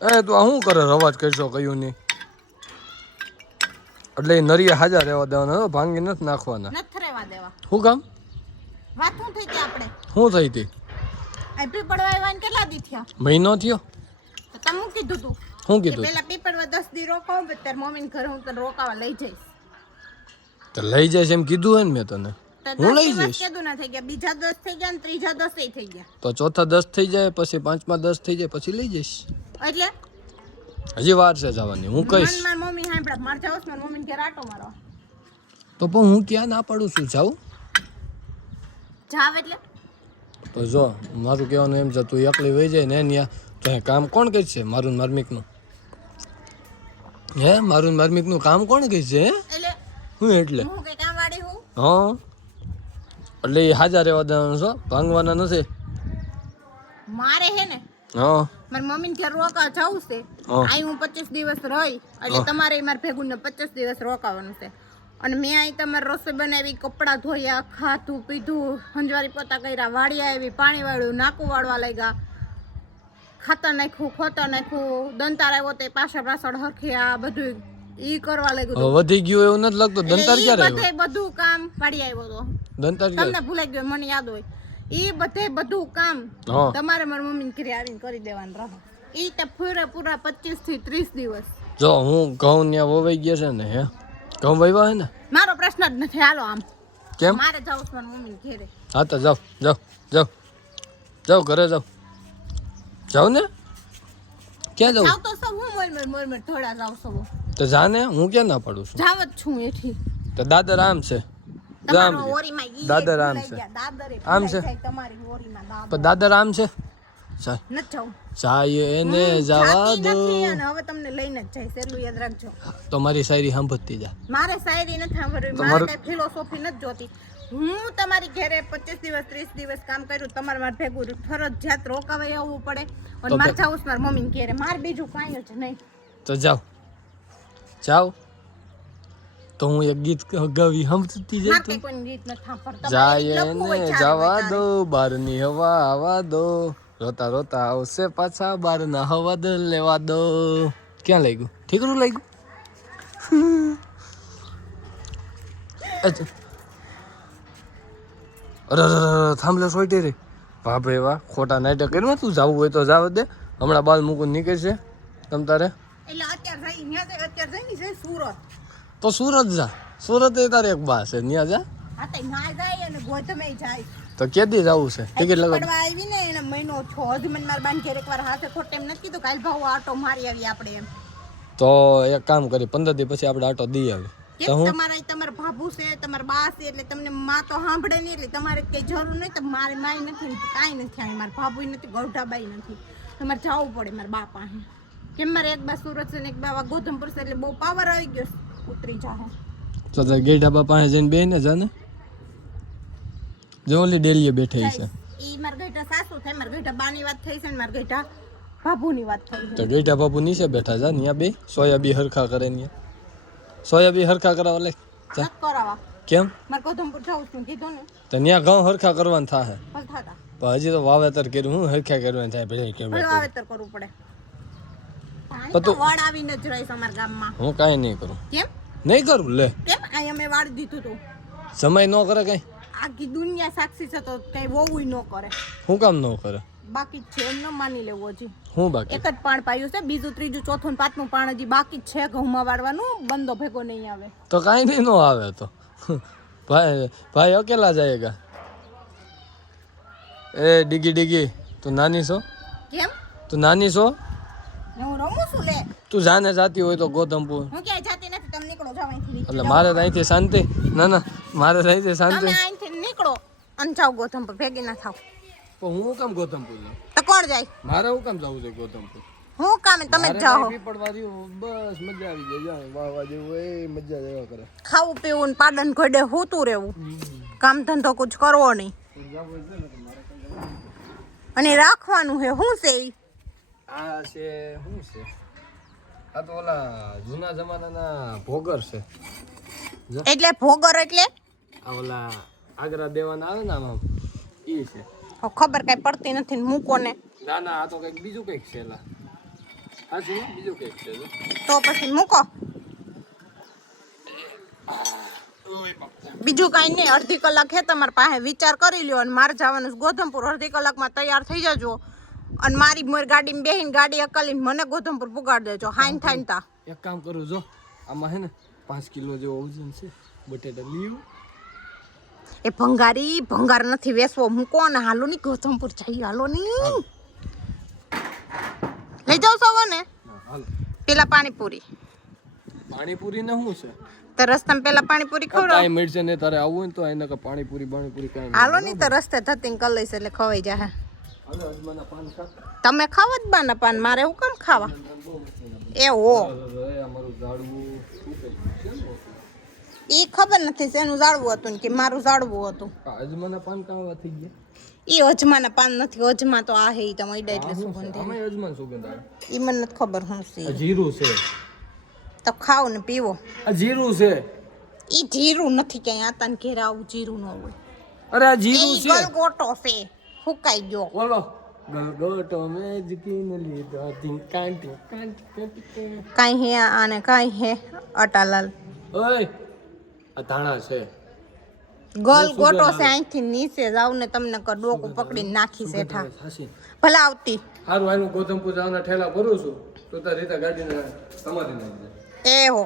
એ તું આ શું કરે અવાજ કરશો કયું નહીં એટલે નરિયા હાજર રહેવા દેવાના ભાંગી નથી નાખવાના નથી રહેવા દેવા શું કામ વાત શું થઈ હતી આપણે શું થઈ હતી પીપળવા આવ્યા કેટલા દી થયા મહિનો થયો તો તમે શું કીધું તું શું કીધું પેલા પીપળવા 10 દી રોકાવ પછી તાર મમ્મીને ઘરે હું તને રોકાવા લઈ જઈશ તો લઈ જઈશ એમ કીધું હોય ને મેં તને હું લઈ જઈશ કીધું ના થઈ ગયા બીજા 10 થઈ ગયા ને ત્રીજા 10 થઈ ગયા તો ચોથા 10 થઈ જાય પછી પાંચમા 10 થઈ જાય પછી લઈ જઈશ એટલે હજી વાર છે જવાની હું કહીશ મારી મમ્મી હાંભળા માર જાવ મારી મમ્મીને ઘરે આટો મારો તો પણ હું ક્યાં ના પાડું છું જાઉં જાવ એટલે તો જો મારું કહેવાનું એમ છે તું એકલી વહી જાય ને ત્યાં તો એ કામ કોણ કરશે મારું માર્મિકનું હે મારું માર્મિકનું કામ કોણ કરશે હે એટલે હું એટલે હું કઈ કામ વાળી હું હા એટલે એ હાજર રહેવા દેવાનું છો ભાંગવાના નથી મારે હે ને હા મારી મમ્મીને ઘેર રોકા જવું છે અહીં હું 25 દિવસ રહી એટલે તમારે મારે ભેગું ને 25 દિવસ રોકાવાનું છે અને મેં અહીં તમારે રસોઈ બનાવી કપડાં ધોયા ખાધું પીધું હંજવારી પોતા કર્યા વાડિયા આવી પાણી વાળ્યું નાકું વાળવા લાગ્યા ખાતર નાખ્યું ખોતર નાખ્યું દંતાર આવ્યો તે પાછળ હરખ્યા બધું ઈ કરવા લાગ્યું વધી ગયું એવું નથી લાગતું દંતાર ક્યારે આવ્યો બધું કામ પાડી આવ્યો તો દંતાર તમને ભૂલાઈ ગયું મને યાદ હોય ઈ બધું કામ તમારે મારી મમ્મીને ઘરે આવીને કરી દેવાનું રહો ઈ તો પૂરા 25 થી 30 દિવસ જો હું ઘઉં ત્યાં વવાઈ ગયા છે ને હે ઘઉં વાવ્યા હે ને મારો પ્રશ્ન જ નથી હાલો આમ કેમ મારે જાવ છે મારી મમ્મીને ઘરે હા તો જાઓ ઘરે જાઓ ને ક્યાં જાઉં જાવ તો સૌ હું મોર થોડા જાવ સૌ તો જાને હું ક્યાં ના પાડું છું જાવ જ છું એથી તો દાદર આમ છે તમારો ઓરીમાં ઈ દાદર આમ છે દાદરે આમ છે તમારી ઓરીમાં દાદર પણ દાદર આમ છે ન જાવ સાય એને જવા દો અને હવે તમને લઈને જ જાય એટલું યાદ રાખજો તો મારી શાયરી સાંભળતી જા મારે શાયરી નથી સાંભળવી મારે કઈ ફિલોસોફી નથી જોતી હું તમારી ઘરે 25 દિવસ 30 દિવસ કામ કર્યું તમારે મારે ભેગું ફરજિયાત રોકાવા આવવું પડે અને મારે જાવું મારી મમ્મીને ઘરે મારે બીજું કાંઈ જ નહીં તો જાઓ તો હું એક ગીત ગાવી સાંભળતી જઈ મારે કોઈ ગીત નથી સાંભળતા જાય ને જવા દો બહારની હવા આવવા દો રોતા રોતા આવશે પાછા બહારના હવા દ લેવા દો ક્યાં લઈ ગયું ઠીકરું લઈ ગયું અરે થાંભલે સોઈટે રે વાહ ભાઈ વાહ ખોટા નાટક કર્યું તું જવું હોય તો જાવ દે હમણાં બાલ મૂકું નીકળશે તમ તારે એટલે અત્યારે જઈ સુરત તો સુરત જા સુરત એ તારે એક બા છે ત્યાં જા હા તો ના જાય અને ગોધમે જાય તો કેદી જવું છે ટિકિટ લગાવ પડવા આવી ને એને મહિનો છો હજી મને મારા બાન ઘેર એકવાર હાથે ખોટ એમ નથી કીધું કાલ ભાવ આટો મારી આવી આપણે એમ તો એક કામ કરી 15 દી પછી આપણે આટો દી આવી કેમ તમારા ભાભુ છે તમારા બા છે એટલે તમને માં તો સાંભળે નહીં એટલે તમારે કઈ જરૂર નહીં તો મારી માય નથી કાંઈ નથી આવી મારા ભાભુ નથી ગૌઠાબાઈ નથી તમારે જવું પડે મારા બા પાસે કેમ મારે એક બા સુરત છે ને એક બા ગોધમપુર છે એટલે બહુ પાવર આવી ગયો ઉતરી જાહે તો ગેઢા બા પાસે જઈને બેને જાને જો ઓલી ડેલીએ બેઠી છે ઈ મારા ગઈઠા સાસુ થાય મારા ગઈઠા બાની વાત થઈ છે ને મારા ગઈઠા બાબુની વાત થઈ છે તો ગઈઠા બાબુ નીચે બેઠા જા ન્યા બે સોયાબી હરખા કરે ન્યા સોયાબી હરખા કરાવવા લે નત કરાવા કેમ મારે ગોધમપુર જાઉં છું કીધું ને તો ન્યા ઘઉં હરખા કરવાનું થાય ભલ થાતા પણ હજી તો વાવેતર કર્યું હું હરખા કરવાનું થાય ભલે કેમ ભલે વાવેતર કરવું પડે તો વાડ આવીને જ રહીશ અમારા ગામમાં હું કાંઈ નહીં કરું કેમ નહીં કરું લે કેમ અહીં અમે વાડી દીધું તું સમય ન કરે કઈ આખી દુનિયા સાક્ષી છે તો કઈ વહુય ન કરે શું કામ ન કરે બાકી છે એમ ન માની લેવું હજી હું બાકી એક જ પાણ પાયું છે બીજું ત્રીજું ચોથું ને પાંચમું પાણ હજી બાકી જ છે ઘઉંમાં વાળવાનું બંદો ભેગો નહીં આવે તો કાંઈ નહીં નો આવે તો ભાઈ અકેલા જાયગા એ ડીગી તું નાની છો કેમ તું નાની છો હું રમું છું લે તું જાને જાતી હોય તો ગોધમપુર હું ક્યાંય જાતી નથી તમે નીકળો જાવ અહીંથી એટલે મારે તો અહીંથી શાંતિ ના મારે તો અહીંથી શાંતિ તમે અહીંથી નીકળો અને જાવ ગોધમપુર ભેગી ના થાવ પણ હું કામ ગોધમપુર જાઉં તો કોણ જાય મારે હું કામ જવું છે ગોધમપુર હું કામે તમે જ જાઓ પડવા રહ્યું બસ મજા આવી જાય વાહ જેવું એ મજા જેવા કરે ખાવું પીવું ને પાડન ઘોડે હોતું રહેવું કામ ધંધો કુછ કરવો નહીં અને રાખવાનું હે શું છે ઈ આ છે શું છે આ તો ઓલા જૂના જમાનાના ભોગર છે એટલે ભોગર એટલે આ ઓલા આગ્રા દેવાના આવે ને આમાં ઈ છે ખબર કઈ પડતી નથી ને મૂકો ને ના આ તો કઈક બીજું કઈક છે લા હા શું બીજો કેક છે જો. તો પછી મૂકો. બીજું કાંઈ નહીં, અડધી કલાક હે તમારી પાસે, વિચાર કરી લ્યો. અને મારે જવાનું છે ગોધમપુર, અડધી કલાકમાં તૈયાર થઈ જજો. અને મારી મોર ગાડીમાં બેહીને ગાડી અકલીને મને ગોધમપુર પુગાડી દેજો. હાઈન થાઈન તા એક કામ કરું જો, આમાં હે ને 5 કિલો જેવો વજન છે, બટેટા લીવ. એ ભંગાર નથી વેસવો. હું કોને હાલો ની ગોધમપુર જઈ, હાલો ની લઈ જાવ છો ને. હાલ પેલા પાણીપુરી પાણીપુરી ને શું છે? તો રસ્તામાં પેલા પાણીપુરી ખવડાવ. કાંઈ મળશે ને તારે આવવું હોય ને તો એને કે પાણીપુરી કાંઈ હાલો ની તો રસ્તે થતી કલ લઈશ એટલે ખવાઈ જાય. હાલો અજમાના પાન ખા. તમે ખાવ જ બાના પાન, મારે હું કેમ ખાવા? એ હો અમારું ઝાડવું શું છે ને ઈ ખબર નથી શેનું ઝાડવું હતું ને કે મારું ઝાડવું હતું. અજમાના પાન કાવા થઈ ગયા. ઈ અજમાના પાન નથી, અજમા તો આ હે ઈ તમે ઈડા એટલે સુગંધી. આમાં અજમાન સુગંધ આવે. ઈ મને નથી ખબર શું છે. આ જીરું છે. તો ખાઓ ને પીવો. આ જીરું છે. ઈ જીરું નથી, ક્યાંય આતા ને ઘેર આવું જીરું ન હોય. અરે આ જીરું ઈ છે. ગલગોટો છે, ફૂકાઈ ગયો. બોલો ગલગોટો મેં જ કીન લીધો ટિંકાન ટિંકાન ટિંકાન. કાંઈ હે આને કાંઈ હે અટાલાલ. ઓય આ ધાણા છે. ગલગોટો છે, અહીંથી નીચે જાવ ને તમને ડોકું પકડીને નાખી શેઠા. હાસી ભલા આવતી. હારું હારું ગોધમપુર જવાના ઠેલા ભરું છું તો તાર રીતા ગાડીને સમાધી નાખજે. એ હો